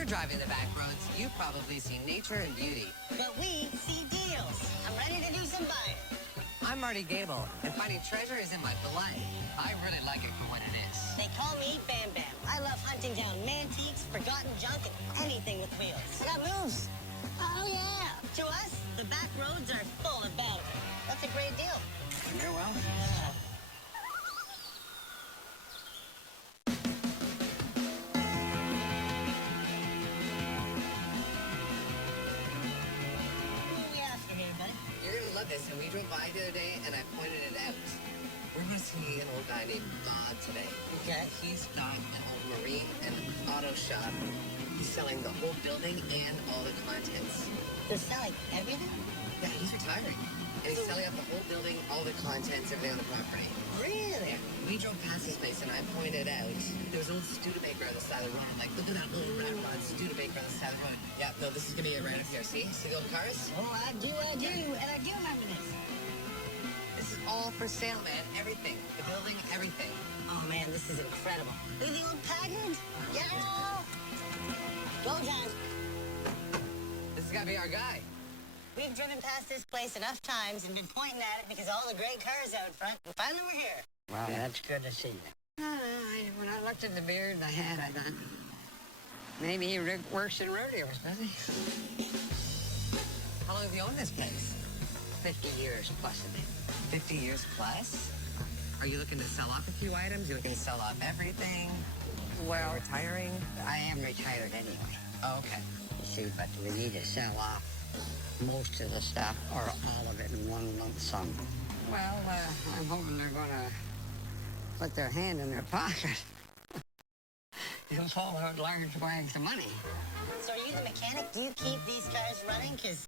you're driving the back roads, you've probably seen nature and beauty. But we see deals. I'm ready to do some buying. I'm Marty Gable, and finding treasure is in my blood. I really like it for what it is. They call me Bam Bam. I love hunting down mantiques, forgotten junk, and anything with wheels. I got moves. Oh, yeah. To us, the back roads are full of bounty. That's a great deal. Very well. This, and we drove by the other day, and I pointed it out. We're going to see an old guy named Bob today. Okay. He's got an old marine and auto shop. He's selling the whole building and all the contents. They're selling everything? Yeah, he's retiring. And he's selling out the whole building, all the contents, everything on the property. Really? Yeah. We drove past his place, and I pointed out there was an old Studebaker on the side of the road. I'm like, look at that little rat rod Studebaker on the side of the road. Yeah, no, this is going to be it right up here. See? See the old cars? Oh, I do. And I do remember this. This is all for sale, man. Everything. The building, everything. Oh, man, this is incredible. Look at the old Packard. Yeah. Go, John. This has got to be our guy. We've driven past this place enough times and been pointing at it because of all the great cars out front. And finally, we're here. Well, that's good to see you. When I looked at the beard and the hat, I thought, maybe he works in rodeos, does he? How long have you owned this place? 50 years plus, I think. 50 years plus? Are you looking to sell off a few items? You looking to sell off everything? Well, Retiring? I am retired anyway. Oh, okay. You see, but we need to sell off most of the stuff or all of it in one lump sum. Well, I'm hoping they're going to put their hand in their pocket and pull out large wags of money. So are you the mechanic? Do you keep these cars running? Because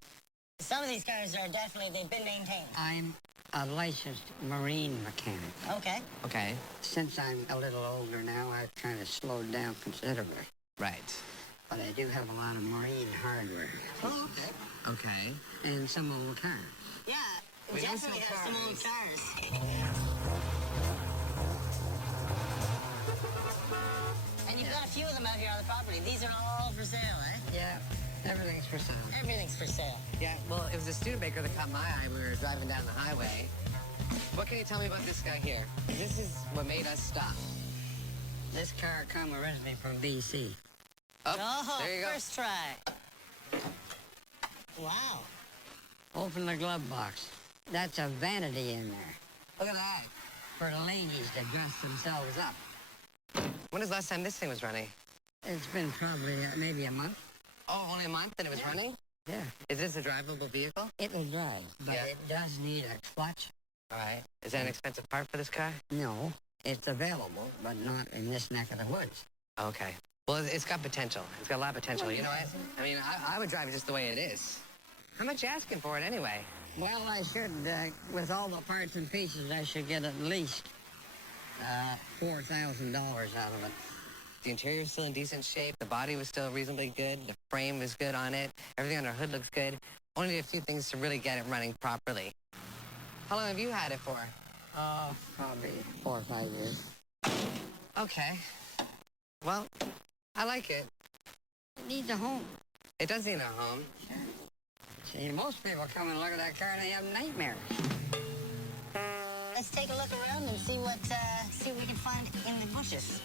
some of these cars are definitely, they've been maintained. I'm a licensed marine mechanic. Okay. Okay. Since I'm a little older now, I've kind of slowed down considerably. Right. But I do have a lot of marine hardware. Oh, okay. Okay. And some old cars. Yeah, We don't definitely sell have some old cars. cars. And you've got a few of them out here on the property. These are all for sale, eh? Yeah, everything's for sale. Everything's for sale. Yeah, well, it was a Studebaker that caught my eye when we were driving down the highway. What can you tell me about this guy here? This is what made us stop. This car come originally from BC. Oh, there you go. First try. Wow. Open the glove box. That's a vanity in there Look at that. for the ladies to dress themselves up. When was the last time this thing was running? It's been probably maybe a month. Oh, only a month and it was running? Yeah. Is this a drivable vehicle? It'll drive, but Yeah. it does need a clutch. All right. Is that an expensive part for this car? No, it's available, but not in this neck of the woods. Okay. Well, it's got potential. It's got a lot of potential. You know what? I mean, I would drive it just the way it is. How much you asking for it anyway? Well, I should, with all the parts and pieces, I should get at least $4,000 out of it. The interior's still in decent shape. The body was still reasonably good. The frame was good on it. Everything on the hood looks good. Only need a few things to really get it running properly. How long have you had it for? Probably 4 or 5 years. Okay. Well, I like it. It needs a home. It does need a home. See, most people come and look at that car and they have nightmares. Let's take a look around and see what we can find in the bushes.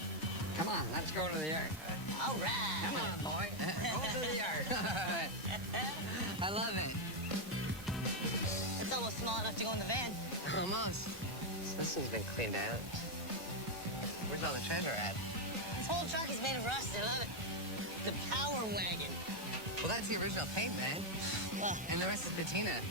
Come on, let's go to the yard. All right. Come on, boy. Go to the yard. I love it. It's almost small enough to go in the van. Almost. This thing's been cleaned out. Where's all the treasure at? This whole truck is made of rust. I love it. The power wagon. Well, that's the original paint, man. Yeah. And the rest is patina.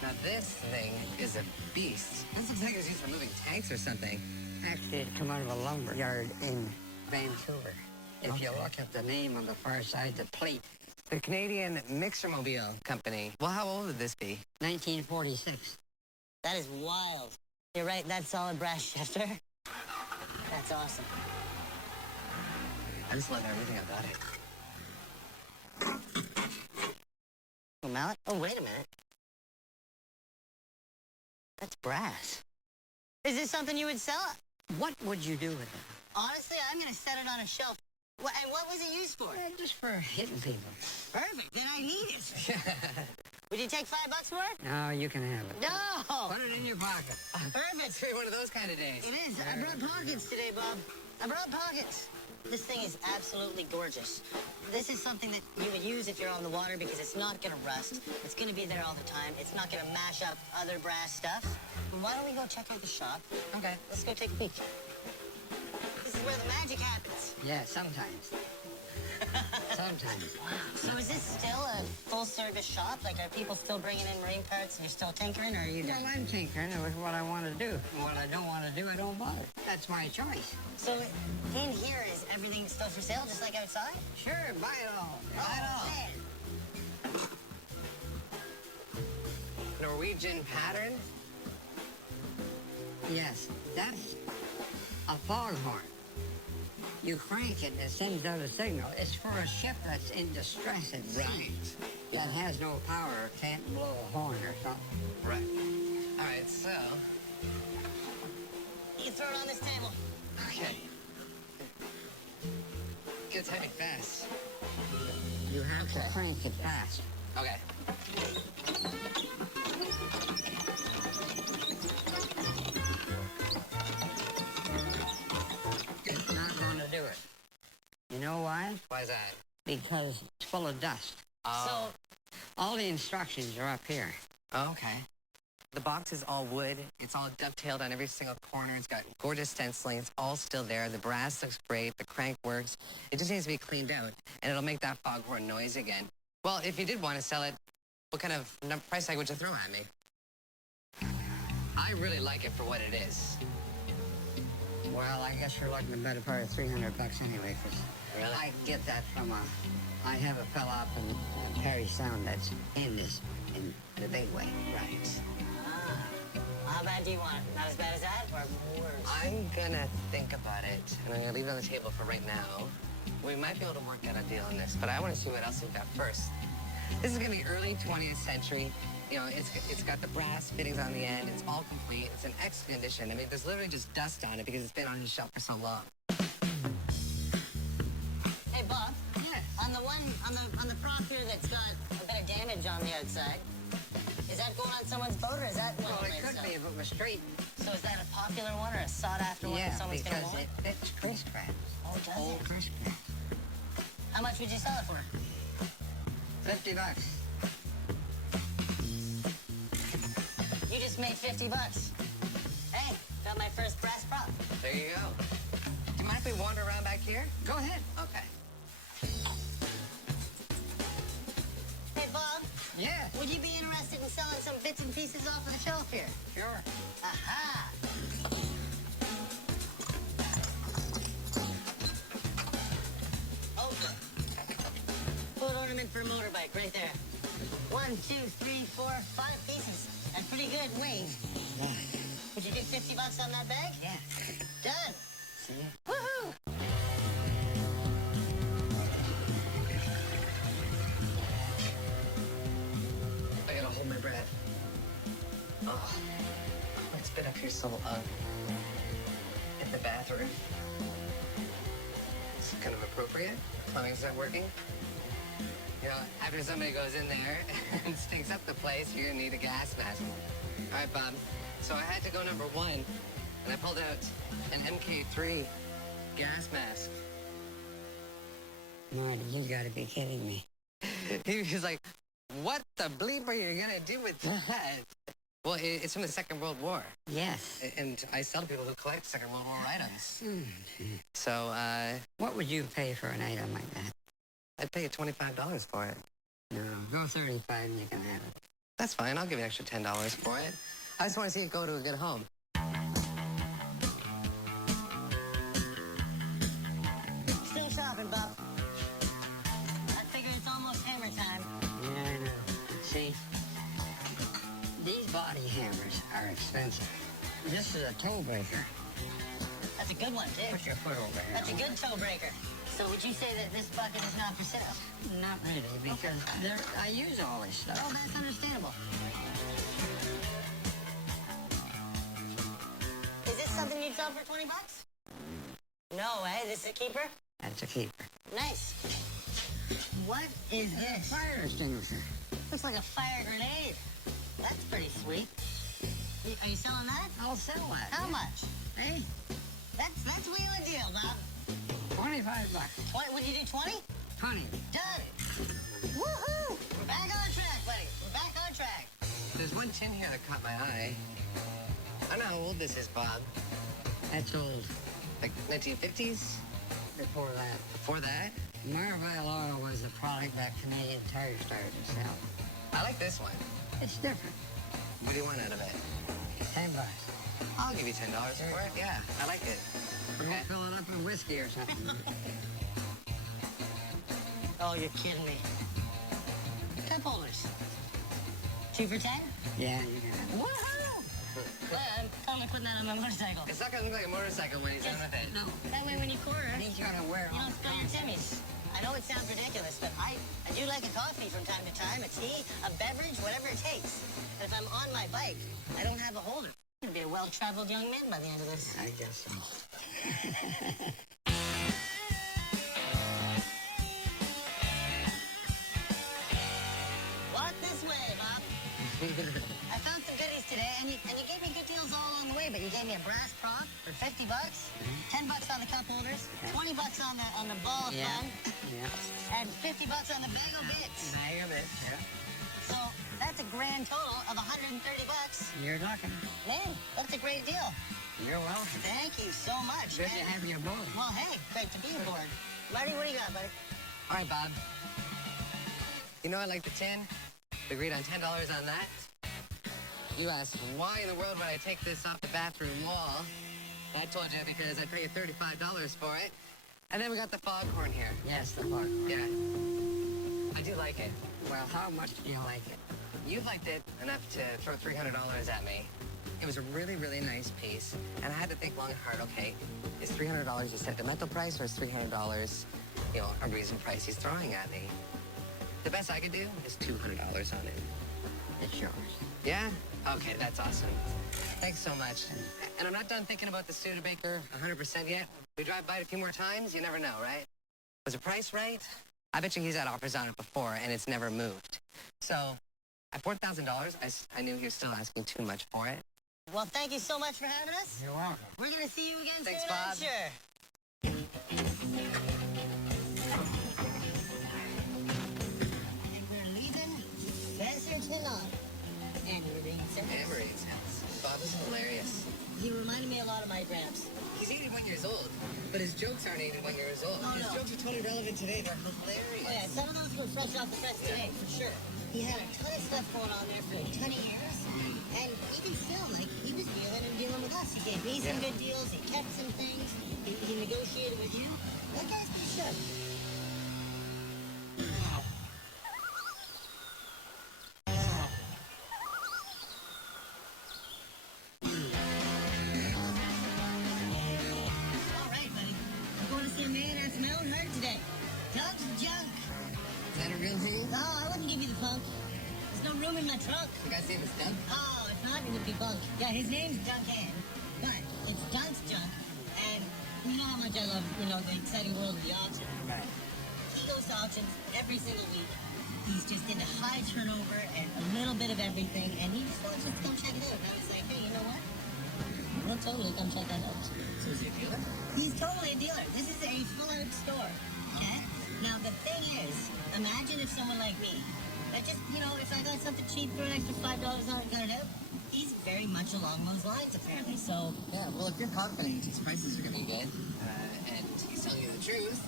Now, this thing is a beast. This looks like it was used for moving tanks or something. Actually, it come out of a lumber yard in Vancouver. If you look at the name on the far side, the plate, The Canadian Mixermobile Company. Well, how old would this be? 1946. That is wild. You're right, that's solid brass shifter. That's awesome. I just love everything about it. Oh, mallet? Oh, wait a minute. That's brass. Is this something you would sell? What would you do with it? Honestly, I'm going to set it on a shelf And what was it used for? Just for hitting people. Perfect. Then I need it. Would you take $5 for it? No, you can have it. No. Put it in your pocket. Perfect. It's one of those kind of days. It is. I brought pockets today, Bob. I brought pockets. This thing is absolutely gorgeous. This is something that you would use if you're on the water because it's not going to rust. It's going to be there all the time. It's not going to mash up other brass stuff. And why don't we go check out the shop? Okay. Let's go take a peek. This is where the magic happens. Yeah, sometimes. Sometimes. So is this still a full-service shop? Like, are people still bringing in marine parts and you're still tinkering, or are you done? Well, I'm tinkering with what I want to do. And what I don't want to do, I don't bother. That's my choice. So in here is everything still for sale, just like outside? Sure, buy it all. Buy it all. Norwegian pattern? Yes, that's a foghorn. You crank it and it sends out a signal. It's for a ship that's in distress at sea. That has no power, or can't blow a horn or something. Right. All right, so... You can throw it on this table. Okay. Gets heavy fast. You have to crank it fast. Okay. It's not going to do it. You know why? Why is that? Because it's full of dust. Oh. All the instructions are up here. Oh, okay. The box is all wood. It's all dovetailed on every single corner. It's got gorgeous stenciling. It's all still there. The brass looks great. The crank works. It just needs to be cleaned out, and it'll make that foghorn noise again. Well, if you did want to sell it, what kind of price tag would you throw at me? I really like it for what it is. Well, I guess you're looking at a better part of $300 anyway, 'cause Really? I get that from I have a fella up in Perry Sound that's in this, in the big way. Right. How bad do you want it? Not as bad as that, or worse? I'm gonna think about it, and I'm gonna leave it on the table for right now. We might be able to work out a deal on this, but I want to see what else we've got first. This is gonna be early 20th century. You know, it's got the brass fittings on the end. It's all complete. It's in excellent condition. I mean, there's literally just dust on it because it's been on his shelf for so long. Hey, Bob. Yeah. On the one, on the prop here that's got a bit of damage on the outside, is that going on someone's boat, or is that one? Well, you it made could yourself? be if it was straight. So is that a popular one or a sought-after one Yeah, that someone's going to because want? it fits Chris Pratt. Oh, does Old it? Chris Pratt. How much would you sell it for? $50. You just made $50. Hey, got my first brass prop. There you go. Do you mind if we wander around back here? Go ahead. Okay. Hey, Bob, Yeah, would you be interested in selling some bits and pieces off of the shelf here? sure. Aha! Okay. Full ornament for a motorbike right there. 1, 2, 3, 4, 5 pieces. That's pretty good weight. Would you do $50 on that bag? Yeah. Done. See? Woohoo! I gotta hold my breath. Oh, it's been up here so long. In the bathroom. It's kind of appropriate. Plumbing's not working. You know, after somebody goes in there and stinks up the place, you're gonna need a gas mask. All right, Bob. So I had to go number 1, and I pulled out an MK3 gas mask. Marty, you gotta be kidding me. He was like, what the bleep are you gonna do with that? Well, it's from the Second World War. Yes. And I sell to people who collect Second World War items. So, What would you pay for an item like that? I'd pay you $25 for it. No, go 35 and you can have it. That's fine. I'll give you an extra $10 for it. I just want to see it go to a good home. Still shopping, Bob. I figure it's almost hammer time. Yeah, I know. See, these body hammers are expensive. This is a toe breaker. That's a good one, too. Put your foot over here. That's a good toe breaker. So would you say that this bucket is not for sale? Not really, because I use all this stuff. Oh, that's understandable. Is this something you'd sell for $20? No way. This is a keeper? That's a keeper. Nice. What is this? Fire extinguisher. Looks like a fire grenade. That's pretty sweet. Are you selling that? I'll sell that. How much? Hey, That's wheel a deal, Bob. $25. 20, would you do 20? 20. Done. Woohoo! We're back on track, buddy. We're back on track. There's one tin here that caught my eye. I don't know how old this is, Bob. That's old. Like 1950s? Before that. Before that? Marvell oil was the product that Canadian Tire started to sell. I like this one. It's different. What do you want out of it? $10. I'll give you $10 for it. Yeah, I like it. Don't fill it up with whiskey or something. Oh, you're kidding me. Cup holders. 2 for 10? Yeah, you got it. Woohoo! Well, I'm totally putting that on my motorcycle. It's not gonna look like a motorcycle when he's done with it. No, That way when you corner, and he's gonna wear you all don't spill your timmies. I know it sounds ridiculous, but I do like a coffee from time to time, a tea, a beverage, whatever it takes. And if I'm on my bike, I don't have a holder. I'm gonna be a well-traveled young man by the end of this. I guess so. Walk this way, Bob. I found some goodies today, and you gave me good deals all along the way, but you gave me a brass prop for $50, $10 on the cup holders, $20 on the ball of Yeah. fun, Yeah. and $50 on the bagel bits. Now you're it. Yeah. So that's a grand total of $130. You're talking. Man, that's a great deal. You're welcome. Thank you so much, Good to man. have you aboard. Well, hey, great to be aboard. Marty, what do you got, buddy? All right, Bob. You know I like the tin. We agreed on $10 on that. You asked, why in the world would I take this off the bathroom wall? I told you because I'd pay you $35 for it. And then we got the foghorn here. Yes, the park. Yeah. I do like it. Well, how much do you like it? You liked it enough to throw $300 at me. It was a really, really nice piece. And I had to think long and hard, okay, is $300 a sentimental price or is $300, a reason price he's throwing at me? The best I could do is $200 on it. It's yours. Yeah? Okay, that's awesome. Thanks so much. And I'm not done thinking about the Studebaker 100% yet. We drive by it a few more times, you never know, right? Was the price right? I bet you he's had offers on it before and it's never moved. So, at $4,000, I knew you were still asking too much for it. Well, thank you so much for having us. You're welcome. We're going to see you again Thanks, soon, Bob. I'm sure. And we're leaving Spencer tonight. And we're being Emery's house. Bob is hilarious. He reminded me a lot of my Gramps. He's 81 years old, but his jokes aren't 81 years old. Oh, His no. jokes are totally relevant today. They're Oh, hilarious. yeah, some of those were fresh off the press today, for sure. He had a ton of stuff going on there for a ton of years. And even still, like, he was dealing with us. He gave me some good deals. He kept some things. He negotiated with you. That guy's pretty sharp. All right, buddy. I'm going to see a man after my own heart today. Doug's junk. Is that a real name? No, I wouldn't give you the funk. There's no room in my trunk. You guys name is Doug? Oh, if not, it would be Bunk. Yeah, his name's Duncan, but it's Dunk's junk. And you know how much I love, the exciting world of the auction. Right. He goes to auctions every single week. He's just into high turnover and a little bit of everything, and he just wants us to come check it out. And I was like, hey, you know what? We'll totally come check that out. So is he a dealer? He's totally a dealer. This is a full-out store. Okay? Now, the thing is, imagine if someone like me, that just, if I got something cheap for an extra $5 on it, got it out, he's very much along those lines, apparently. So, Yeah, well, if you're confident his prices are going to be good, and he's telling you the truth,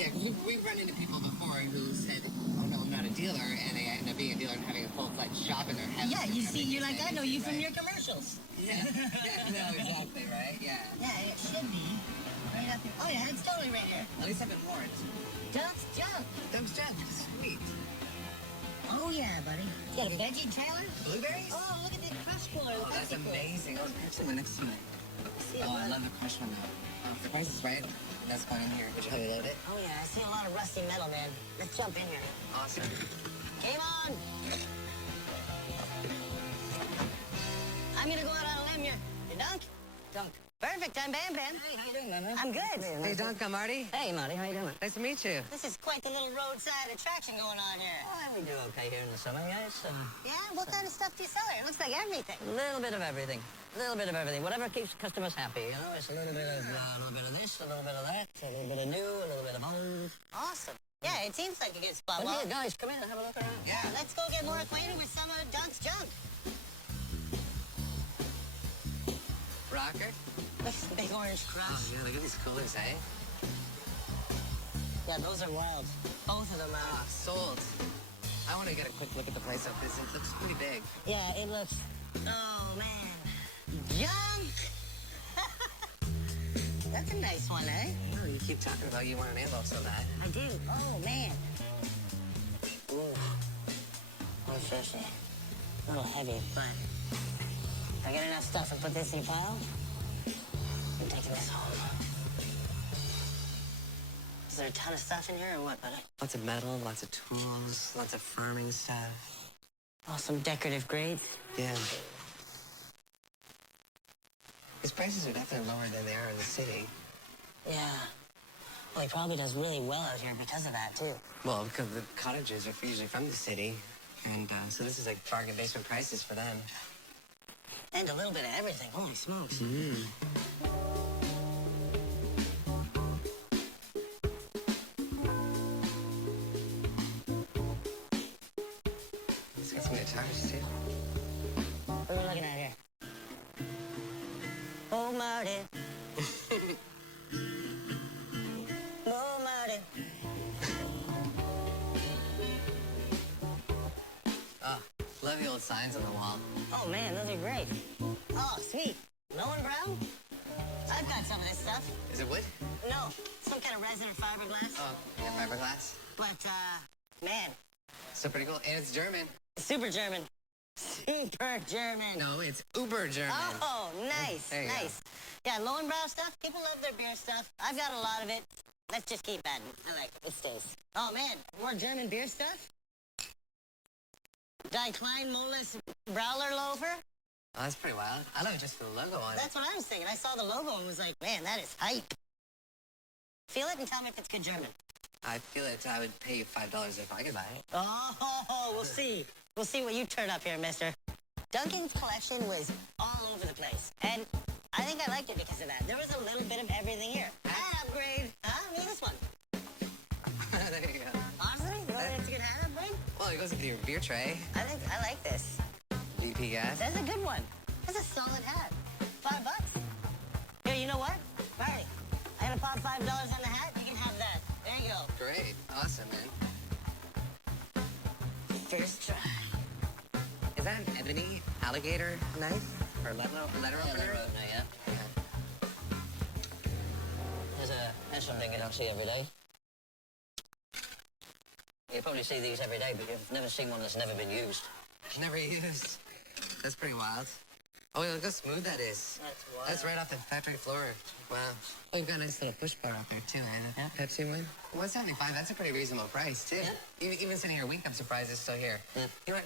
yeah, we've run into people before who said, oh no, I'm not a dealer, and they end up being a dealer and having a full-fledged shop in their house. yeah, you see, you're like, I I know you from your commercials. Yeah, no, exactly, right? Yeah. Yeah, it should be. Right up here. Oh, yeah, it's totally right here. At least I've been warned. Dunk's junk. Thumbs down, sweet. Oh, yeah, buddy. You got a veggie trailer? Blueberries? Oh, look at the crush board. Oh, that's amazing. I was actually the next one. Oh, I love the crush one though. If the price is right, that's going in here. Would you help me load it? Oh, yeah, I see a lot of rusty metal, man. Let's jump in here. Awesome. Game on! I'm gonna go out on a limb here. You dunk? Dunk. Perfect. I'm Bam Bam. Hey, how you doing, man? I'm good. Hey, Duncan, Marty. Hey, Marty, how you doing? Nice to meet you. This is quite the little roadside attraction going on here. Oh, we do okay here in the summer, yeah. It's Yeah? What kind of stuff do you sell here? It looks like everything. a little bit of everything. A little bit of everything. Whatever keeps customers happy, you know? It's a little bit of this, a little bit of that, a little bit of new, a little bit of old. Awesome. Yeah, it seems like a good spot. Well, Well, yeah, guys, come in and have a look around. Yeah. let's go get more acquainted with some of Dunk's junk. Rocker? Look at the big orange Oh, crush. yeah, look at these coolers, eh? Yeah, those are wild. Both of them are. Ah, sold. I want to get a quick look at the place up because it looks pretty big. Yeah, it looks... Oh, man. Junk! That's a nice one, eh? Oh, you keep talking about you want an ammo so bad. I do. Oh, man. Ooh. Oh, shush. A little heavy, but... If I get enough stuff and put this in your pile, I'm taking this home. Is there a ton of stuff in here or what, buddy? Lots of metal, lots of tools, lots of farming stuff. Oh, some decorative grades. Yeah. These prices are definitely lower than they are in the city. Yeah. Well, he probably does really well out here because of that, too. Well, because the cottages are usually from the city. And so this is like bargain basement prices for them. And a little bit of everything. Holy smokes. He's got some guitars too. What are we looking at here? Oh, Marty. Oh, Marty. Oh, love the old signs on the wall. Oh, man, those are great. Oh, sweet. Lowen Brown? I've got some of this stuff. Is it wood? No, some kind of resin or fiberglass. Oh, yeah, fiberglass. But, man, So pretty cool. And it's German. super German. Super German. No, it's uber German. Oh, nice, There you go. nice. Yeah, Lowenbrow stuff. People love their beer stuff. I've got a lot of it. Let's just keep adding. I like it. It stays. Oh, man, more German beer stuff? Die Klein Moelis Brauler Loafer? Oh, that's pretty wild. I love just the logo on it. That's what I was thinking. I saw the logo and was like, man, that is hype. Feel it and tell me if it's good German. I feel it. I would pay you $5 if I could buy it. Oh, we'll see. We'll see what you turn up here, mister. Duncan's collection was all over the place. And I think I liked it because of that. There was a little bit of everything here. Hat upgrade. Huh? Me this one. There you go. Honestly, you think it's a good hat upgrade? Well, it goes with your beer tray. I think I like this. VP gas. That's a good one. That's a solid hat. $5. Here, you know what? Marty, I gotta pop $5 on the hat. You can have that. There you go. Great. Awesome, man. First try. Is that an ebony alligator knife? Or letter opener? yeah. There's something you don't see every day. You probably see these every day, but you've never seen one that's never been used. Never used. That's pretty wild. Oh, look how smooth that is. That's wild. That's right off the factory floor. Wow. Oh, you've got a nice little push bar out there, too, eh? The Pepsi one. $175, that's a pretty reasonable price, too. Yeah. Even sitting here a week, I'm surprised it's still here. Yeah. You know what?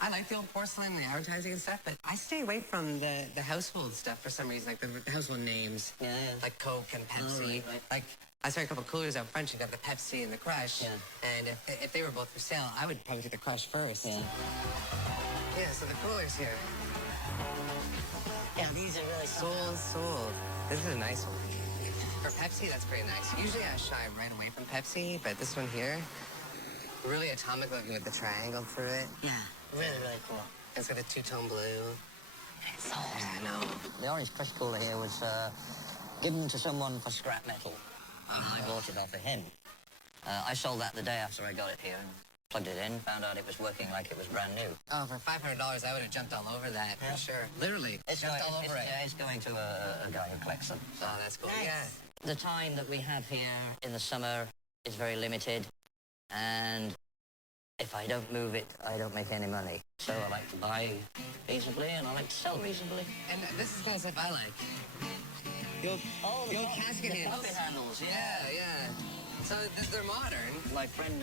I like the old porcelain, the advertising and stuff, but I stay away from the household stuff for some reason, like the household names. Yeah, yeah. Like Coke and Pepsi. Oh, right. Like, I saw a couple coolers out front. You got the Pepsi and the Crush. Yeah. And if they were both for sale, I would probably take the Crush first. Yeah. Yeah, so the cooler's here. Yeah, these are really Sold. This is a nice one. For Pepsi, that's pretty nice. Usually I shy right away from Pepsi, but this one here, really atomic looking with the triangle through it. Yeah, really, really cool. It's got a two-tone blue. Sold. Yeah, I know. The orange crush cooler here was given to someone for scrap metal. And I bought it off of him. I sold that the day after I got it here and plugged it in, found out it was working like it was brand new. Oh, for $500, I would have jumped all over that, for sure. Literally, jumped all over it. Yeah, it's going to a guy who collects them. Oh, that's cool. Nice. Yeah. The time that we have here in the summer is very limited, and if I don't move it, I don't make any money. So I like to buy reasonably, and I like to sell reasonably. And this is kind of stuff I like. The old casket the handles. puppet handles, Yeah. So they're modern. My friend,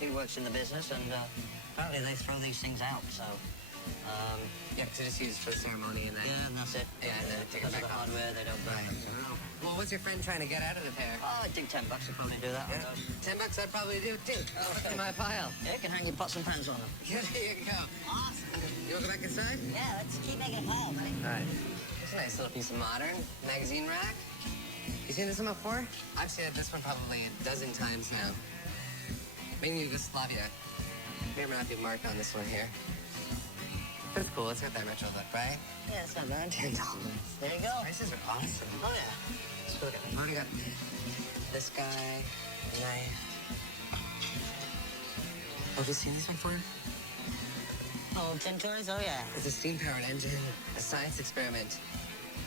he works in the business, and apparently they throw these things out, so Yeah, because it's used for the ceremony and that. Yeah, and that's it. Yeah, and then take it Because back of the off. hardware, they don't burn them. Well, what's your friend trying to get out of the pair? Oh, I think $10 would probably do that. Yeah. On those. $10 I'd probably do too. In my pile. Yeah, you can hang your pots and pans on them. Yeah, there you go. Awesome. You want to go back inside? Yeah, let's keep making a pile, buddy. All right. It's a nice little piece of modern magazine rack. You seen this one before? I've seen this one probably a dozen times now. Made in Yugoslavia. May or may not be marked on this one here. But it's cool. It's got that retro look, right? Yeah, it's not bad. $10. There you go. Prices are awesome. Oh, yeah. Let's look at it. I've already got this guy, knife. Oh, have you seen this one before? Oh, tin toys? Oh, yeah. It's a steam-powered engine, a science experiment.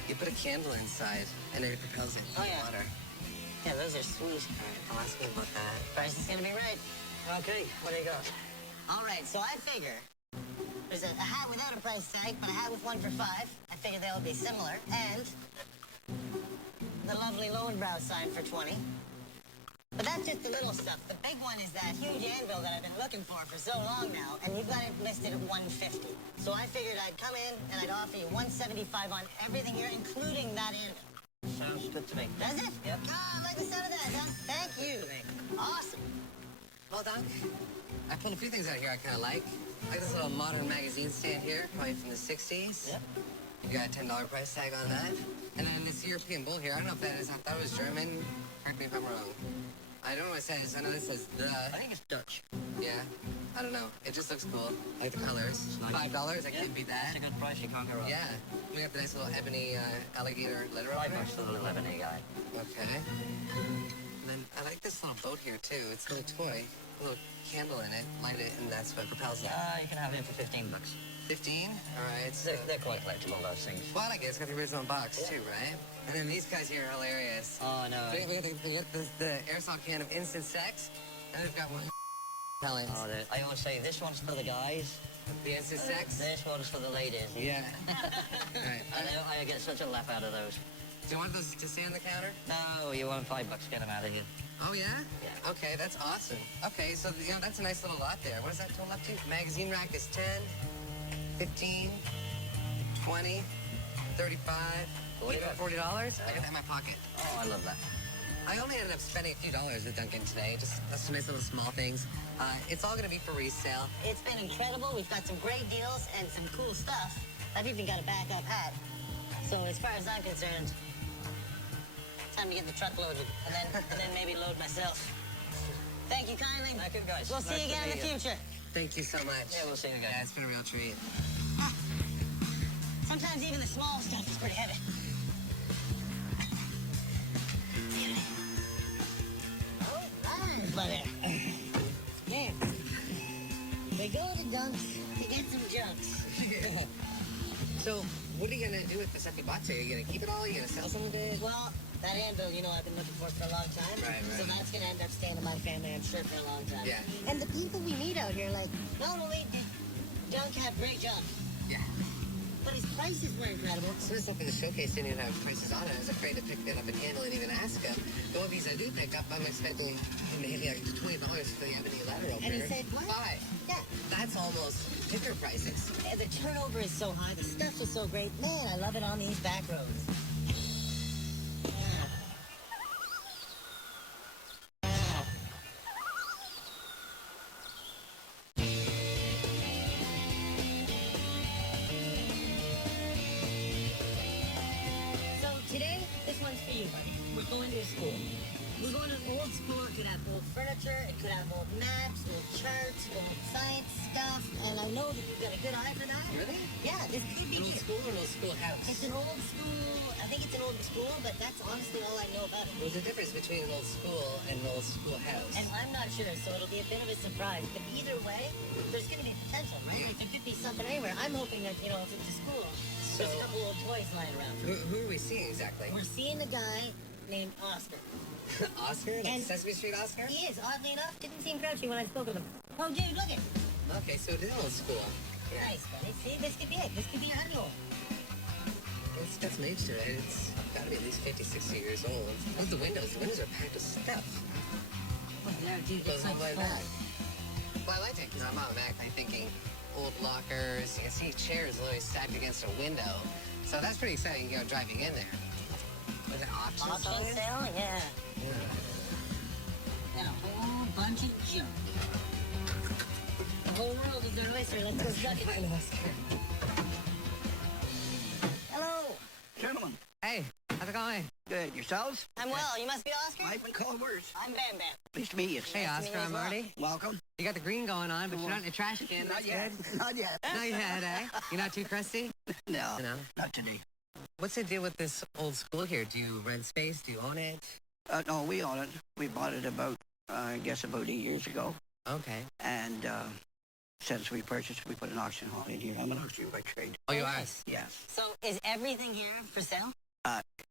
You put a candle inside, and it propels it Oh, in yeah. water. Yeah, those are sweet. All right, I'll ask you about that. Price is gonna be right. Okay, what do you got? All right, so I figure there's a hat without a price tag, but a hat with one for $5. I figure they'll be similar. And the lovely Lowenbrow sign for $20. But that's just the little stuff. The big one is that huge anvil that I've been looking for so long now, and you've got it listed at $150. So I figured I'd come in and I'd offer you $175 on everything here, including that anvil. Sounds good to me. Does it? Yep. Ah, I like the sound of that, Doc. Thank you. Awesome. Well, Doc, I pulled a few things out here I kind of like. I like this little modern magazine stand here, probably from the 60s. Yep. You got a $10 price tag on that. And then this European bull here, I don't know if that is, I thought it was German. Correct me if I'm wrong. I don't know what it says. I know it says the. I think it's Dutch. Yeah. I don't know. It just looks cool. I like the colors. nice. $5, I can't beat that. That's a good price, you can't go wrong. Yeah. We got the nice little ebony alligator letter $5 up there. for the little ebony guy. Okay. And then I like this little boat here too. It's a little toy, a little candle in it. Light it, and that's what propels it. You can have it for $15. 15. All right. So, They're quite collectible, those things. well, I like it. It's got the original box too, right? And then these guys here are hilarious. Oh, no. We got the aerosol can of instant sex, and they've got one. Talent. Oh, I always say this one's for the guys, The instant sex. this one's for the ladies. Yeah. All right. I get such a laugh out of those. Do you want those to stay on the counter? No, you want $5, get them out of here. Oh, yeah? Yeah. Okay, that's awesome. Okay, so, you know, that's a nice little lot there. What is that total up to? Magazine rack is 10, 15, 20, 35, even $40. I got that in my pocket. Oh, I love that. I only ended up spending a few dollars at Dunkin' today. Just that's some nice little small things. It's all going to be for resale. It's been incredible. We've got some great deals and some cool stuff. I've even got a backup hat. So as far as I'm concerned, time to get the truck loaded and then maybe load myself. Thank you kindly. Thank you, guys. We'll see you Nice to again in the meet you. future. Thank you so much. Yeah, we'll see you again. Yeah, it's been a real treat. Sometimes even the small stuff is pretty heavy. Oh, nice, buddy. Yeah. We go to Dunks to get some junks. So, what are you going to do with the stuff you bought today? Are you going to keep it all? Are you going to sell some of it? Well, that anvil, you know, I've been looking for a long time. Right. So that's going to end up staying in my family, I'm sure, for a long time. Yeah. And the people we meet out here, like, not only did Dunk have great jobs, Yeah. but his prices were incredible. Some of the stuff in the showcase didn't even have prices on it. I was afraid to pick that up and handle it, even ask him. The one piece I do pick up, I'm expecting him to hit me like $20 for the ebony ladder opener. And he said, what? 5. Yeah. That's almost ticker prices. And the turnover is so high, the stuff is so great. Man, I love it on these back roads. So today, this one's for you, buddy. We're going to school. We're going to an old school. It could have old furniture. It could have old maps, old charts, old science stuff. And I know that you've got a good eye for that. Really? Yeah, this could be An old school or an old schoolhouse? It's an old school. I think it's an old school, but that's honestly all I know about it. There's a difference between an old school and an old schoolhouse. And I'm not sure, so it'll be a bit of a surprise. But either way, there's going to be potential, right? Like, there could be something anywhere. I'm hoping that, you know, if it's a school, there's a couple old toys lying around. Who are we seeing exactly? We're seeing a guy named Oscar. Oscar? Like And- Sesame Street Oscar? He is, oddly enough, didn't seem grouchy when I spoke with him. Oh, dude, look it. Okay, so it is old school. Nice, buddy. See, this could be it. This could be your annual. It's got some age to it. It's got to be at least 50, 60 years old. Look at the windows. The windows are packed with stuff. Look there, dude. Goes It's all like the way fun. back. Well, I like it because I'm automatically thinking old lockers. You can see chairs literally stacked against a window. So that's pretty exciting, driving in there. With an auction Auction sale, yeah. And a whole bunch of junk. The whole world is their oyster. Let's go suck it. Hello. Gentlemen, Hey, how's it going? good. Yourselves? I'm well. You must be Oscar? I've been called worse. I'm Bam Bam. Pleased to meet you. Hey, Nice to meet Oscar, you as I'm well. Marty. Welcome. You got the green going on, but you're not in a trash can. Not That's yet. good. Not yet. Not yet, eh? You're not too crusty? No, No. not today. What's the deal with this old school here? Do you rent space? Do you own it? No, we own it. We bought it about, I guess, about 8 years ago. Okay. And since we purchased, we put an auction hall in here. I'm an auctioneer by trade. Oh, you are? Nice. Yes. So is everything here for sale?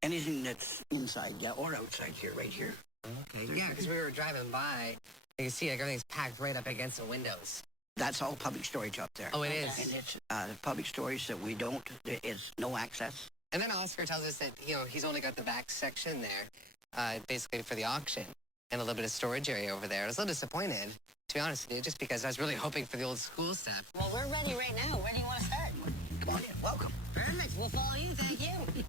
Anything that's inside, yeah, or outside here, right here. Okay. Yeah, because we were driving by. You can see like everything's packed right up against the windows. That's all public storage up there. Oh, it Okay. is. And it's the public storage that we don't, there is no access. And then Oscar tells us that, he's only got the back section there, basically for the auction, and a little bit of storage area over there. I was a little disappointed, to be honest with you, just because I was really hoping for the old school stuff. Well, we're ready right now. Where do you want to start? Come on in. Welcome. Perfect. We'll follow you. Thank you.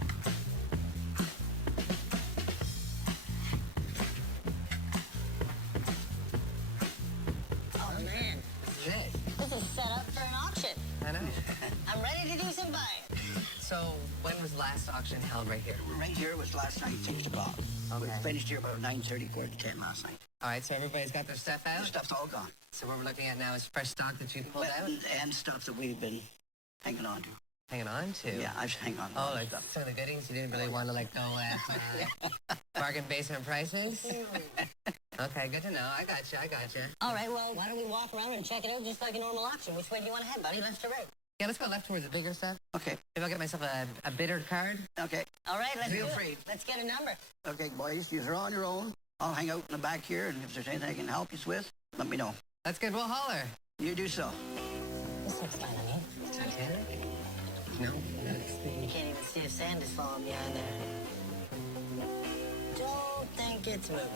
Oh, man. This is it. This is set up for an auction. I know. I'm ready to do some buying. So when was last auction held right here? Right here was last night, 6 o'clock. We Okay. finished here about 9:30, quarter to 10 last night. All right, so everybody's got their stuff The out? stuff's all gone. So what we're looking at now is fresh stock that you pulled out? And stuff that we've been hanging on to. Hanging on to? Yeah, I was hanging on to Oh, all like that stuff. some of the goodies you didn't really want to let go at bargain basement prices? Okay, good to know. I gotcha. All right, well, why don't we walk around and check it out just like a normal auction? Which way do you want to head, buddy? Left or right? Yeah, let's go left towards the bigger stuff. Okay, Maybe I'll get myself a bidder card. okay, All right, let's Feel do free. it. Let's get a number. okay, boys. You're on your own. I'll hang out in the back here, and if there's anything I can help you with, let me know. That's good. We'll holler. You do so. This looks fine to me. Titanic? No. You can't even see if sand is falling behind there. Don't think it's moving.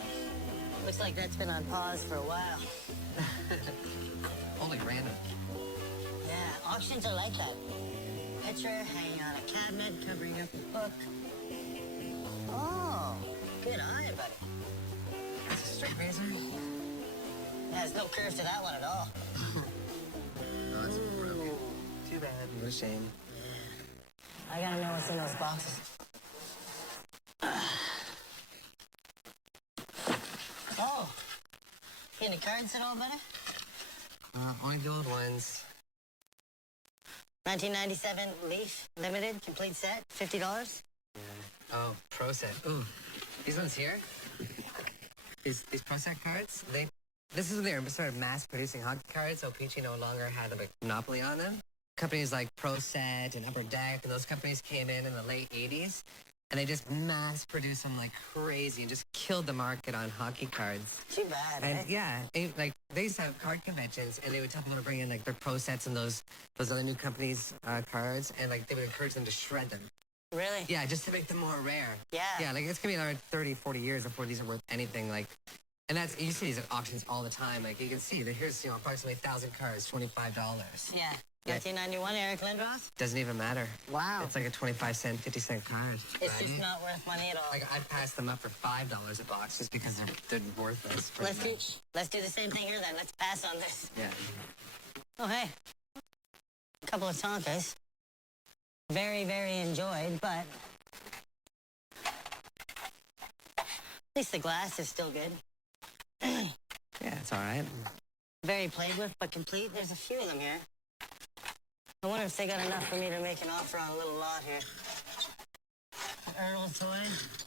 Looks like that's been on pause for a while. Only random. Yeah, auctions are like that. Picture hanging on a cabinet, covering up a book. Oh, good eye, buddy. That's a straight razor. There's no curve to that one at all. Oh, it's broken. Too bad. What a shame. I gotta know what's in those boxes. Oh, you any cards at all, buddy? Only the old ones. 1997 Leaf Limited complete set, $50. Oh, Pro Set. Ooh. These ones here? These Pro Set cards? This is when they started mass producing hockey cards, so Peachy no longer had a monopoly on them. Companies like Pro Set and Upper Deck and those companies came in the late 80s, and they just mass produced them like crazy and just killed the market on hockey cards. Too bad, And eh? yeah, they used to have card conventions, and they would tell people to bring in like their Pro Sets and those other new companies' cards, and like they would encourage them to shred them. Really? Yeah, just to make them more rare. Yeah. Yeah, like it's gonna be another 30, 40 years before these are worth anything. Like, and that's, you see these at auctions all the time. Like you can see that here's, approximately 1,000 cards, $25. Yeah. Yeah. 1991 Eric Lindros? Doesn't even matter. Wow. It's like a 25-cent, 50-cent card. It's just not worth money at all. Like I'd pass them up for $5 a box just because they're worthless. pretty much. Let's do the same thing here then. Let's pass on this. Yeah. Oh, hey. A couple of Tonkas. Very, very enjoyed, but at least the glass is still good. Yeah, it's all right. Very played with, but complete. There's a few of them here. I wonder if they got enough for me to make an offer on a little lot here. Earl's toy.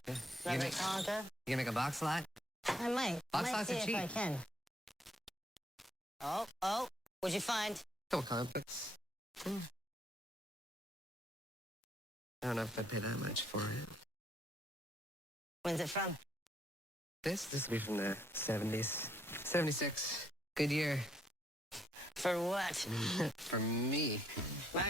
You Another make- Tonka. You gonna make a box lot? I might. Box might lots see are if cheap. I can. Oh, what'd you find? Couple comic books. I don't know if I'd pay that much for it. When's it from? This will be from the 70s. 76. Good year. For what? For me. Marty,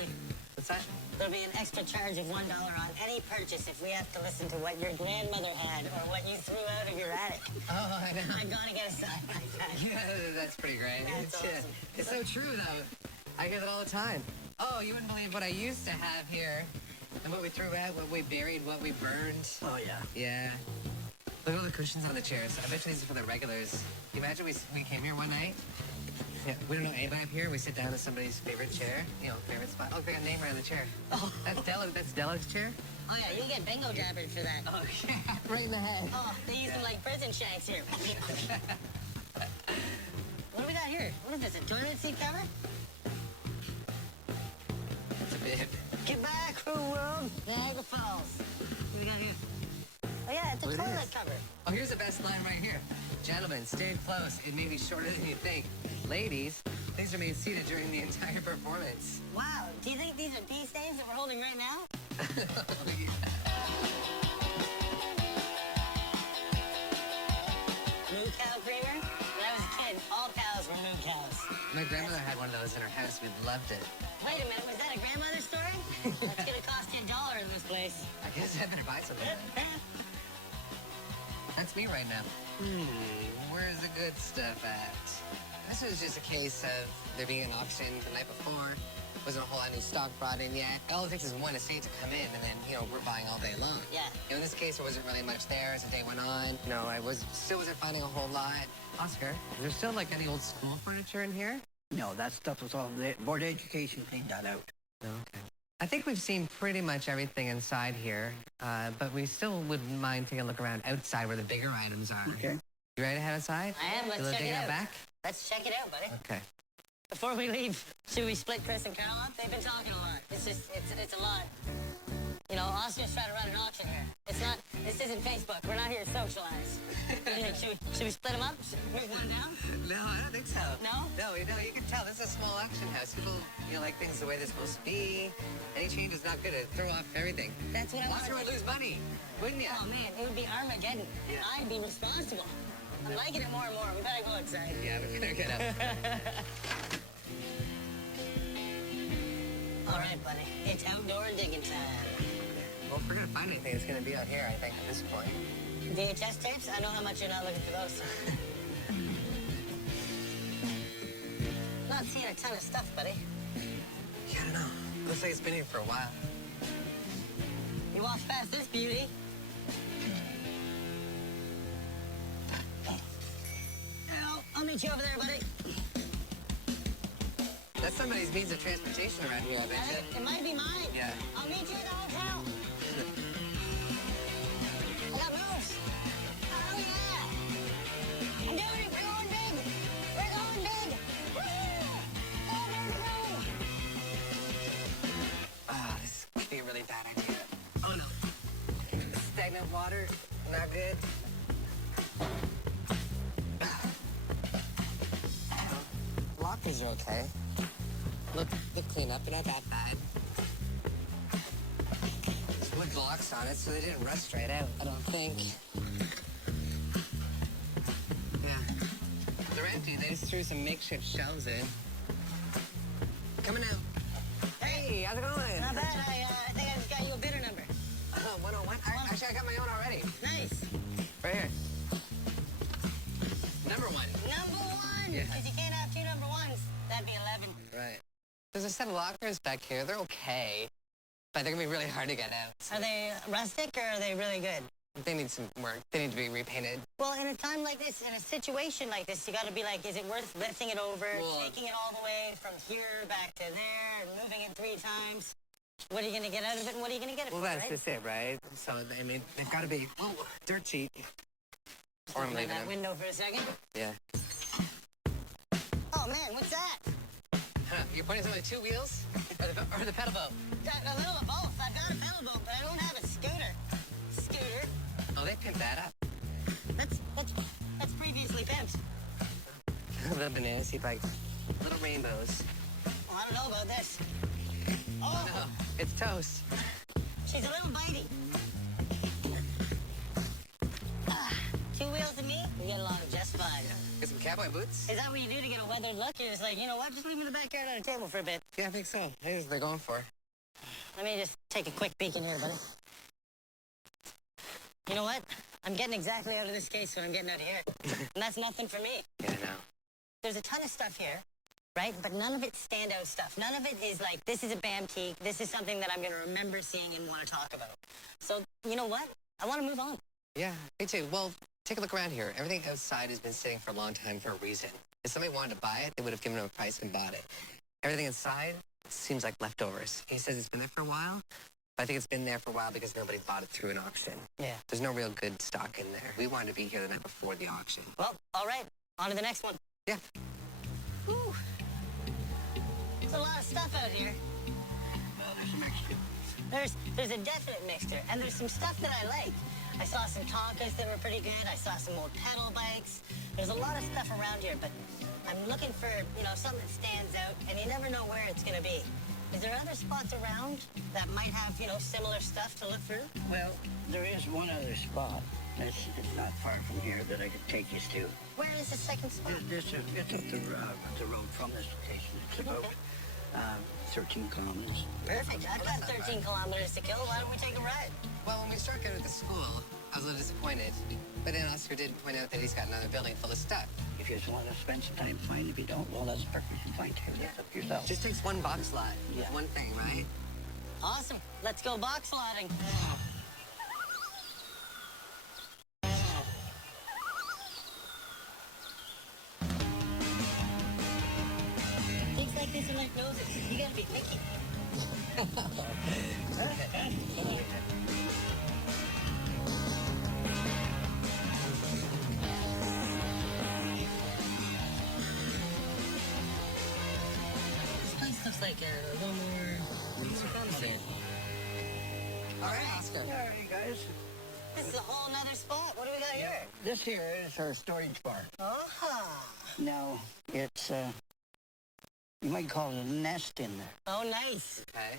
What's that? there'll be an extra charge of $1 on any purchase if we have to listen to what your grandmother had or what you threw out of your attic. Oh, I know. I gotta get a side like that. Yeah, that's pretty great. That's It's, awesome. it's so true, though. I get it all the time. Oh, you wouldn't believe what I used to have here. And what we threw out, what we buried, what we burned. Oh, yeah. Yeah. Look at all the cushions on the chairs. I bet you these are for the regulars. Can you imagine we came here one night? Yeah, we don't know anybody up here. We sit down in somebody's favorite chair. You know, favorite spot. Oh, they got a name right on the chair. Oh, that's Della's chair? Oh, yeah, you'll get bingo jabbered for that. Oh, yeah. Right in the head. Oh, they use them like prison shanks here. What do we got here? What is this, a toilet seat cover? It's a bib. Get back, world. Niagara Falls. What do we got here? Oh, yeah, it's a What toilet is? cover. Oh, here's the best line right here. Gentlemen, stay close. It may be shorter than you think. Ladies, these remain seated during the entire performance. Wow, do you think these are pea stains that we're holding right now? Moo cow creamer? When I was a kid, all cows were moo cows. My grandmother had one of those in her house. We loved it. Wait a minute, was that a grandmother's story? That's gonna cost $10 in this place. I guess I better buy something. That's me right now. Where's the good stuff at? This was just a case of there being an auction the night before. Wasn't a whole lot of new stock brought in yet. All it takes is one estate to come in, and then, you know, we're buying all day long. Yeah. You know, in this case, there wasn't really much there as the day went on. You know, I still wasn't finding a whole lot. Oscar, is there still, like, any old school furniture in here? No, that stuff was all, the Board of Education cleaned that out. No, okay. I think we've seen pretty much everything inside here, but we still wouldn't mind taking a look around outside where the bigger items are. Okay. You ready to head outside? I am, let's check it out. Back? Let's check it out, buddy. Okay. Before we leave, should we split Chris and Carol up? They've been talking a lot. It's a lot. You know, Oscar's trying to run an auction here. This isn't Facebook. We're not here to socialize. Should we split them up? Move one down? No, I don't think so. No? No, you know, you can tell this is a small auction house. People, you know, like things the way they're supposed to be. Any change is not good. It throw off everything. That's what I want. Oscar would lose money, wouldn't you? Oh, man, it would be Armageddon. I'd be responsible. I'm liking it more and more. We better go outside. Yeah, we better get up. All right, buddy. It's outdoor digging time. Well, if we're gonna find anything, it's gonna be out here, I think, at this point. VHS tapes? I know how much you're not looking for those. Not seeing a ton of stuff, buddy. Yeah, I don't know. Looks like it's been here for a while. You walk past this beauty. I'll meet you over there, buddy. That's somebody's means of transportation around here, I bet you. It might be mine. Yeah. I'll meet you at the hotel. I got moves. Oh, yeah. I'm doing it. We're going big. We're going big. Woo! Oh, there's the room. Ah, this could be a really bad idea. Oh, no. Stagnant water, not good. Lockers are okay. Look clean up, they're not that bad. There's wood blocks on it, so they didn't rust right out, I don't think. Yeah. They're empty, they just threw some makeshift shelves in. Coming out. Hey, how's it going? Not bad. I think I just got you a bidder number. Oh, 101? Actually, I got my own already. Nice. Right here. Number one. Number one. Yeah. Because you can't have two number ones. That'd be 11. Right. There's a set of lockers back here. They're okay, but they're gonna be really hard to get out. Are they rustic or are they really good? They need some work. They need to be repainted. Well, in a time like this, in a situation like this, you got to be like, is it worth lifting it over, Well, taking it all the way from here back to there, and moving it 3 times? What are you going to get out of it, and what are you going to get it Well, for, that's right? just it, right? So, I mean, they've got to be dirt cheap. Or I'm Open leaving that them. window for a second. Yeah. Oh, man, what's that? Huh, you're pointing to the 2 wheels? Or the pedal boat? A little of both. I've got a pedal boat, but I don't have a scooter. Scooter? Oh, they pimped that up. That's previously pimped. The banana seat bike. Little rainbows. Well, I don't know about this. Oh, No, it's toast. she's a little bitey. 2 wheels and me, we get along just fine. Get some cowboy boots? Is that what you do to get a weathered look? You're just like, you know what, just leave me in the backyard on a table for a bit. Yeah, I think so. Here's what they're going for. Let me just take a quick peek in here, buddy. You know what? I'm getting exactly out of this case what I'm getting out of here. And that's nothing for me. Yeah, I know. There's a ton of stuff here, right? But none of it's standout stuff. None of it is like, this is a Bamtique. This is something that I'm going to remember seeing and want to talk about. So, you know what? I want to move on. Yeah, me too. Well, take a look around here. Everything outside has been sitting for a long time for a reason. If somebody wanted to buy it, they would have given them a price and bought it. Everything inside seems like leftovers. He says it's been there for a while, but I think it's been there for a while because nobody bought it through an auction. Yeah. There's no real good stock in there. We wanted to be here the night before the auction. Well, all right. On to the next one. Yeah. Whew. There's a lot of stuff out here. Well, there's a mixture. There's a definite mixture, and there's some stuff that I like. I saw some Tonkas that were pretty good. I saw some old pedal bikes. There's a lot of stuff around here, but I'm looking for, something that stands out, and you never know where it's going to be. Is there other spots around that might have, similar stuff to look through? Well, there is one other spot. It's not far from here that I could take you to. Where is the second spot? It's up the road from this station. It's about 13 kilometers. Perfect. I've got 13 kilometers to kill. Why don't we take a ride? Well, when we struck out at the school, I was a little disappointed. But then Oscar did point out that he's got another building full of stuff. If you just want to spend some time, fine. If you don't, well, that's perfectly fine too. It's up to yourself. Just takes one box lot. Yeah. One thing, right? Awesome. Let's go box slotting. Things like this are like noses. You gotta be picky. This place looks like a little more fancy. All right, Oscar. All right, guys. This is a whole nother spot. What do we got here? This here is our storage bar. Uh-huh. Now, it's, you might call it a nest in there. Oh, nice. Okay.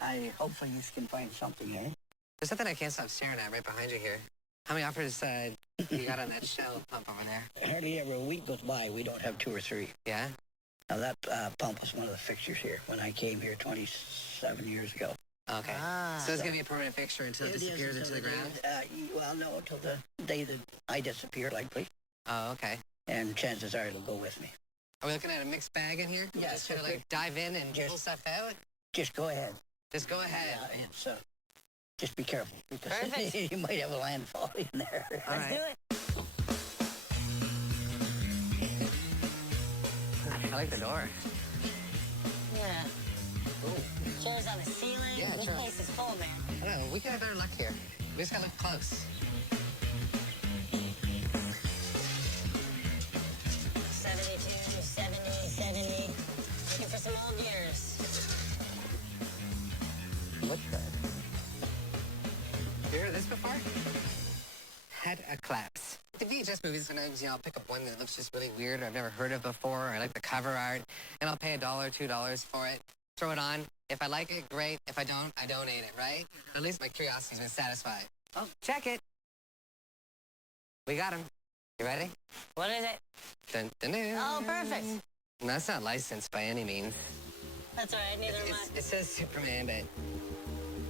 And hopefully you can find something here. There's something I can't stop staring at right behind you here. How many offers you got on that shell pump over there? Hardly ever a week goes by we don't have 2 or 3. Yeah? Now, that pump was one of the fixtures here when I came here 27 years ago. Okay. So it's going to be a permanent fixture until it disappears into the ground? Well, no, until the day that I disappear, likely. Oh, okay. And chances are it'll go with me. Are we looking at a mixed bag in here? Yeah, Just kind of okay. like dive in and pull stuff out? Just go ahead. Just go ahead. It's, just be careful, because Perfect. you might have a landfall in there. All Let's right. do it. I like the door. Yeah. Chairs on the ceiling. Yeah, This sure. place is full, man. I don't know. We could have better luck here. We just got to look close. 72, 70. Looking for some old years. What's that? You heard this before? Had a collapse. The VHS movies, sometimes, I'll pick up one that looks just really weird or I've never heard of before, or I like the cover art, and I'll pay $1, $2 for it, throw it on. If I like it, great. If I don't, I donate it, right? But at least my curiosity's been satisfied. Oh, check it. We got him. You ready? What is it? Dun, dun, dun. Oh, perfect. No, that's not licensed by any means. That's all right. Neither am I. It says Superman, but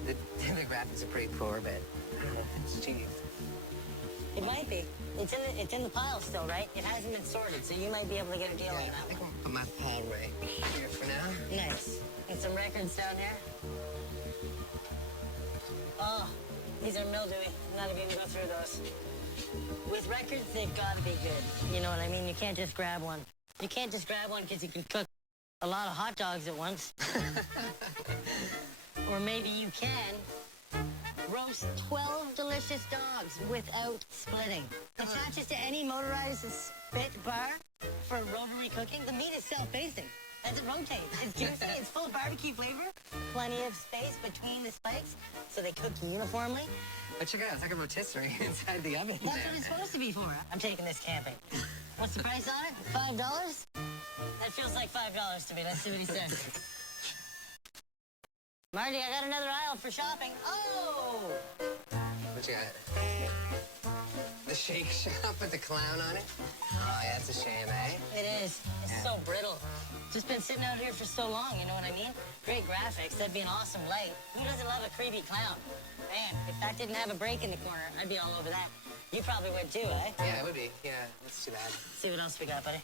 the graphics are pretty poor, but I don't know if it's cheating. It might be. It's in the pile still, right? It hasn't been sorted, so you might be able to get a deal on I that think one. I'll put my pile right here for now. Nice. And some records down here. Oh, these are mildewy. I'm not even gonna go through those. With records, they've got to be good. You know what I mean? You can't just grab one. You can't just grab one because you can cook a lot of hot dogs at once. Or maybe you can roast 12 delicious dogs without splitting. Attaches to any motorized spit bar for rotary cooking. The meat is self-basting. As it rotates, it's juicy, it's full of barbecue flavor, plenty of space between the spikes, so they cook uniformly. But check it out, it's like a rotisserie inside the oven. That's what it's supposed to be for. I'm taking this camping. What's the price on it? $5? That feels like $5 to me. Let's see what he says. Marty, I got another aisle for shopping. Oh! What you got? The Shake Shop with the clown on it? Oh, yeah, that's a shame, eh? It is. It's so brittle. Just been sitting out here for so long, you know what I mean? Great graphics. That'd be an awesome light. Who doesn't love a creepy clown? Man, if that didn't have a break in the corner, I'd be all over that. You probably would too, eh? Yeah, it would be. Yeah, that's too bad. See what else we got, buddy.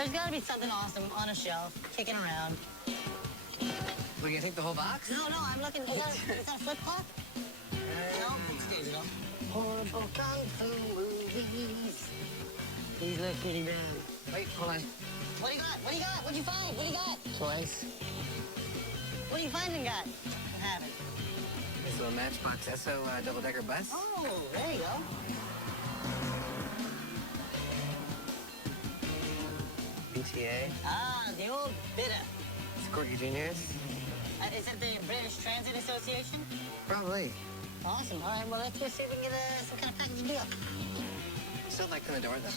There's got to be something awesome on a shelf, kicking around. What, do you think the whole box? No, I'm looking. Is that a flip flop? No, it's digital. Horrible kung fu movies. These look pretty brown. Wait, hold on. What do you got? What do you got? What'd you find? What do you got? Toys. What do you find and got? I haven't. This little Matchbox SO double-decker bus. Oh, there you go. BTA. Ah, the old bidder. Corky Juniors. Is it the British Transit Association? Probably. Awesome. All right, well, let's go see if we can get some kind of package deal. Still liking the door, though.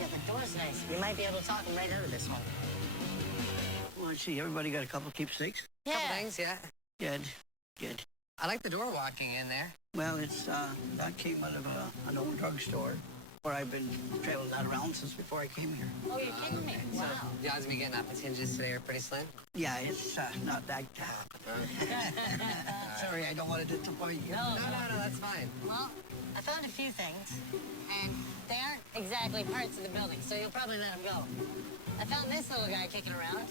Yeah, the door's nice. We might be able to talk them right out of this one. Well, I see everybody got a couple keepsakes. Yeah. Couple things, yeah. Good, good. I like the door walking in there. Well, it's that came out of an old drugstore where I've been trailing that around since before I came here. Oh, you're kidding me. Wow. The odds of me getting off its hinges today are pretty slim. Yeah, it's not that. Sorry, I don't want to disappoint you. No, No, that's fine. Well, I found a few things, and they aren't exactly parts of the building, so you'll probably let them go. I found this little guy kicking around.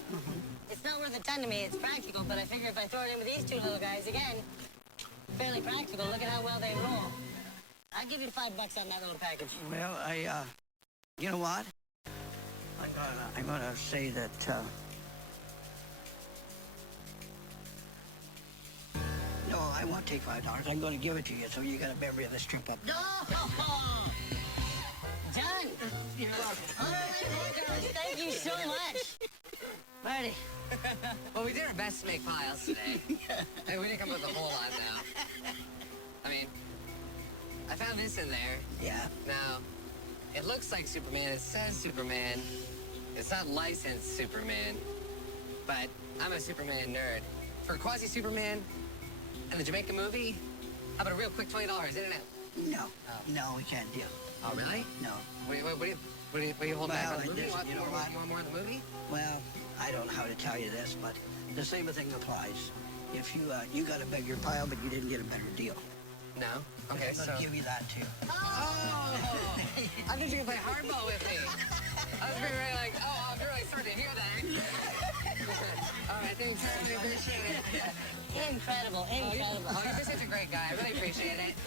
It's not worth a ton to me. It's practical, but I figure if I throw it in with these two little guys, again, fairly practical. Look at how well they roll. I'll give you $5 on that little package. Well, you know what? I'm gonna say that. No, I won't take $5. I'm gonna give it to you, so you got a memory of this trip up. No! Done! You're welcome. All right, thank you so much. Marty. Well, we did our best to make piles today. Hey, we didn't come up with a whole lot now. I mean, I found this in there. Yeah. Now, it looks like Superman. It says Superman. It's not licensed Superman. But I'm a Superman nerd. For Quasi-Superman and the Jamaican movie, how about a real quick $20 in and out? No, we can't deal. Oh, really? No. What do you hold back on the movie? you know what? You want more of the movie? Well, I don't know how to tell you this, but the same thing applies. If you got a bigger pile, but you didn't get a better deal. No? Okay, I'm so... gonna give you that too. Oh! I thought you were going to play hardball with me. I was really like, oh, I'm really sorry to hear that. All right, thanks. I really appreciate it. Incredible. Oh, you're such a great guy. I really appreciate it.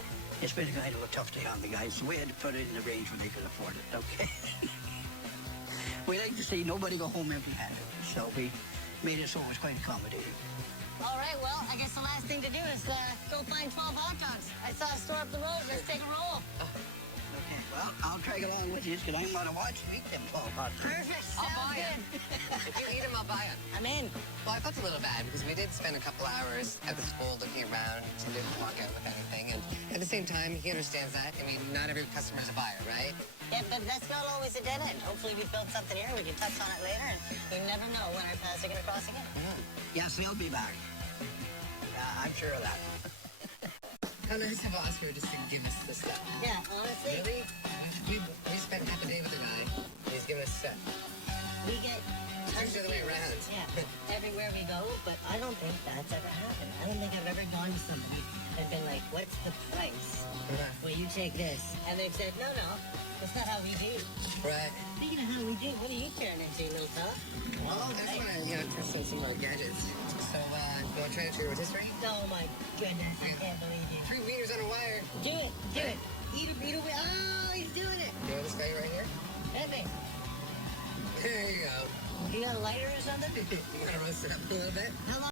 It's been kind of a tough day on the guys, so we had to put it in the range where they could afford it, okay? We like to see nobody go home empty-handed, so we made it so it was quite accommodating. All right, well, I guess the last thing to do is go find 12 hot dogs. I saw a store up the road. Let's take a roll. Okay, well, I'll tag along with you because I'm going to watch you eat them 12 hot dogs. Perfect. I'll Sounds buy good. it. If you eat them, I'll buy them. I'm in. Well, I felt a little bad because we did spend a couple hours at the school looking around and didn't walk out with anything. And at the same time, he understands that. I mean, not every customer's a buyer, right? Yeah, but that's not always a dead end. Hopefully we built something here. We can touch on it later, and we never know when our paths are going to cross again. Yes, he'll be back. I'm sure of that. How nice of Oscar just to give us the stuff. Yeah, honestly. Really? We spent half a day with the guy, and he's giving us stuff. We get It's the other way around. Yeah, everywhere we go, but I don't think that's ever happened. I don't think I've ever gone to somebody and been like, what's the price? Well, you take this. And they've said, no, that's not how we do. Right. Speaking of how we do, what are you tearing into, little fella? Well, I just want to, test out some gadgets. So, you want to try to trigger with history? Oh, my goodness, I can't believe you. 3 meters on a wire. Do it. Eat a, oh, he's doing it. You know this guy right here? Hit me. There you go. You got a lighter or something? You want to roast it up a little bit? How long?